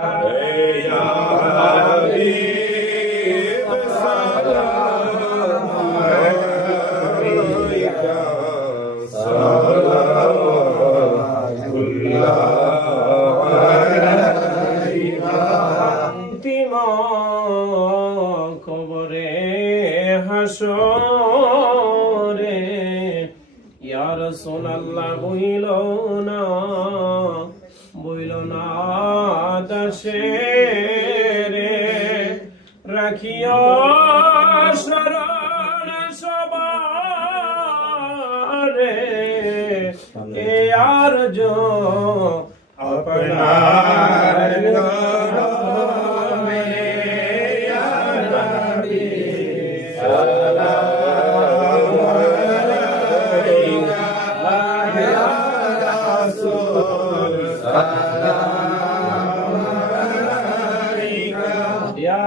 Ya Habib salam alayka salawatullah alayka তিমা কবরে হাসরে ইয়া রাসূলুল্লাহ বইল না দাসে রে রাখিও শরণ সবারে এ আরজো আপনার নামে ইয়া নবী সালাম আলাইকা ইয়া রাসূল সালাম আলাইকা ইয়া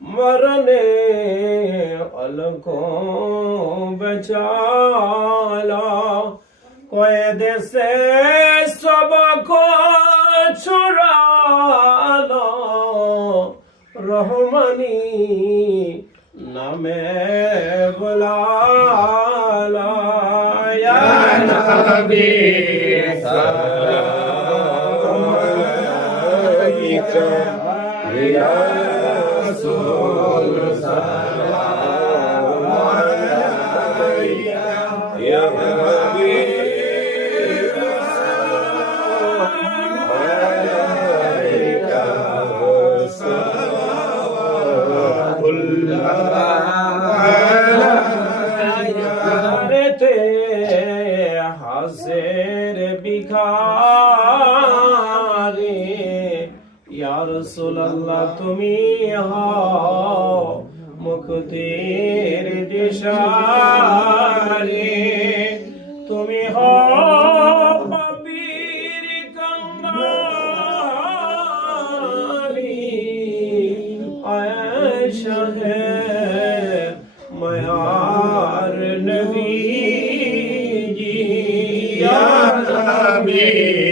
मरने अलको बचाला कैद से सबको छुड़ालो रहमानी नामे बुलाला या नबी सलाम अलैका या रसूल सलाम अलैका या हबीब सलाम अलैका सलावतुल्लाह अलैका रे हाजिर भिखारी या रसूलुल्लाह তুমি হও মুক্তির দিশারি তুমি হও পাপীর কাঙ্গালি আয়েশা হে মায়ার নবী জি ইয়া নবী